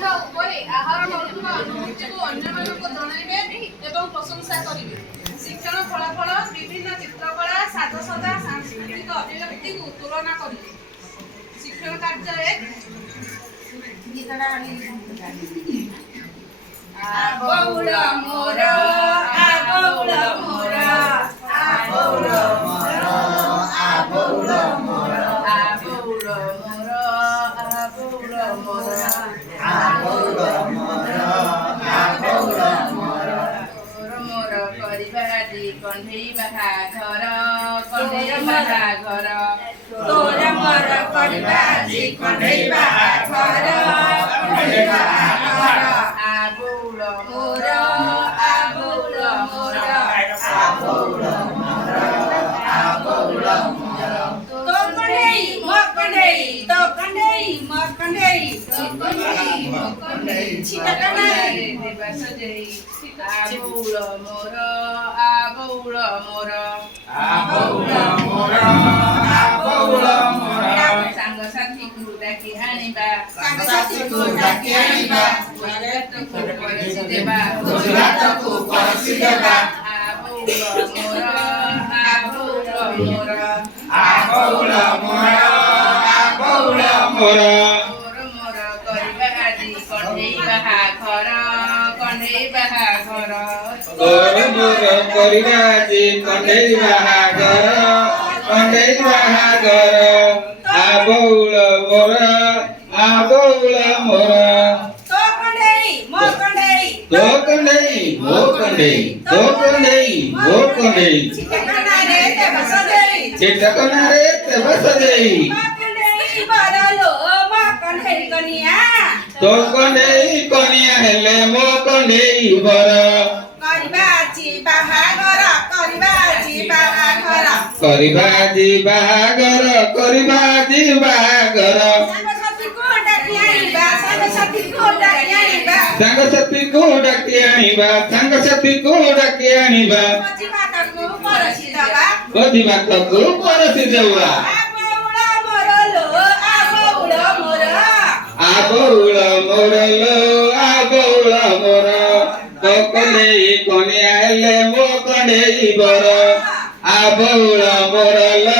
ଏହା ଉପରେ ଆହାର କରୁଥିବା ଅନୁଭୂତିକୁ ଅନ୍ୟମାନଙ୍କୁ ଜଣାଇବେ ଏବଂ ପ୍ରଶଂସା କରିବେ। ଶିକ୍ଷଣ ଫଳାଫଳ ବିଭିନ୍ନ ଚିତ୍ରକଳା ସାଜସଜ୍ଜା ସାଂସ୍କୃତିକ ଅଭିବ୍ୟକ୍ତିକୁ ତୁଳନା କରିବେ। ଶିକ୍ଷଣ କାର୍ଯ୍ୟରେ ଆବଉଳ ମୋର ଆବଉଳ ମୋର ଆବଉଳ ମୋର ଆବଉଳ ମୋର ଆବଉଳ ମୋର ଆବଉଳ ମୋର ଆବଉଳ ମୋର ଆବଉଳ ମୋର ମୋର କରିବା ଆଜି କଣ୍ଢେଇ ବାହାଘର କଣ୍ଢେଇ ବାହାଘର ତୋର ମୋର କରିବା ଆଜି କଣ୍ଢେଇ ବାହାଘର କଣ୍ଢେଇ ବାହାଘର ଆବଉଳ ମୋର ଆବଉଳ ମୋର ଆବଉଳ ମୋର ଆବଉଳ ମୋର ତୋ କଣ୍ଢେଇ ମୋ କଣ୍ଢେଇ ତୋ କଣ୍ଢେଇ ମୋ କଣ୍ଢେଇ ତୋ କଣ୍ଢେଇ ମୋ କଣ୍ଢେଇ ଛିଟକଣାରେ ଦେବା ସଜେଇ ଆବଉଳ ମୋର ଆବଉଳ ମୋର ଆବଉଳ ମୋର ଆବଉଳ ମୋର ସାଙ୍ଗସାଥୀକୁ ଡାକି ଆଣିବା ସାଙ୍ଗସାଥୀକୁ ଡାକି ଆଣିବା ପରସି ଦେବା ଭୋଜିଭାତକୁ ପରସି ଦେବା ଆବଉଳ ମୋର ଆବଉଳ ମୋର ଆବଉଳ ମୋର ଆବଉଳ ମୋର ମୋର କରିବା ଆଜି କଣ୍ଢେଇ ବାହାଘର କଣ୍ଢେଇ ବାହାଘର ତୋର ମୋର କରିବା ଆଜି କଣ୍ଢେଇ ବାହାଘର କଣ୍ଢେଇ ବାହାଘର ଆବଉଳ ମୋର ଆବଉଳ ମୋର ତୋ କଣ୍ଢେଇ ମୋ କଣ୍ଢେଇ ତୋ କଣ୍ଢେଇ ମୋ କଣ୍ଢେଇ ତୋ କଣ୍ଢେଇ ମୋ କଣ୍ଢେଇ ଛିଟକଣାରେ ଦେବା ସଜେଇ ଚିଟକଣାରେ ଦେବା ସଜେଇ ମୋ କଣ୍ଢେଇ ବରଲୋ ମୋ କଣ୍ଢେଇ କନିଆ ତୋ କଣ୍ଢେଇ କନିଆ ହେଲେ ମୋ କଣ୍ଢେଇ ବର କରିବା ଆଜି ବାହାଘର କରିବା ଆଜି ବାହାଘର କରିବା ଆଜି ବାହାଘର କରିବା ଆଜି ବାହାଘର ସାଙ୍ଗସାଥୀକୁ ଡାକି ଆଣିବା ସାଙ୍ଗସାଥୀକୁ ଡାକି ଆଣିବା ସାଙ୍ଗସାଥୀକୁ ଡାକି ଆଣିବା ସାଙ୍ଗସାଥୀକୁ ଡାକି ଆଣିବା ଭୋଜିଭାତକୁ ପରସି ଦେବା ଭୋଜିଭାତକୁ ପରସି ଦେବା ଆବଉଳ ମୋର ଲୋ ଆବଉଳ ମୋର ଆବଉଳ ମୋର ଲୋ ଆବଉଳ ମୋର ତୋ କଣ୍ଢେଇ କନିଆ ହେଲେ ମୋ କଣ୍ଢେଇ ବର ଆବଉଳ ମୋର ଲୋ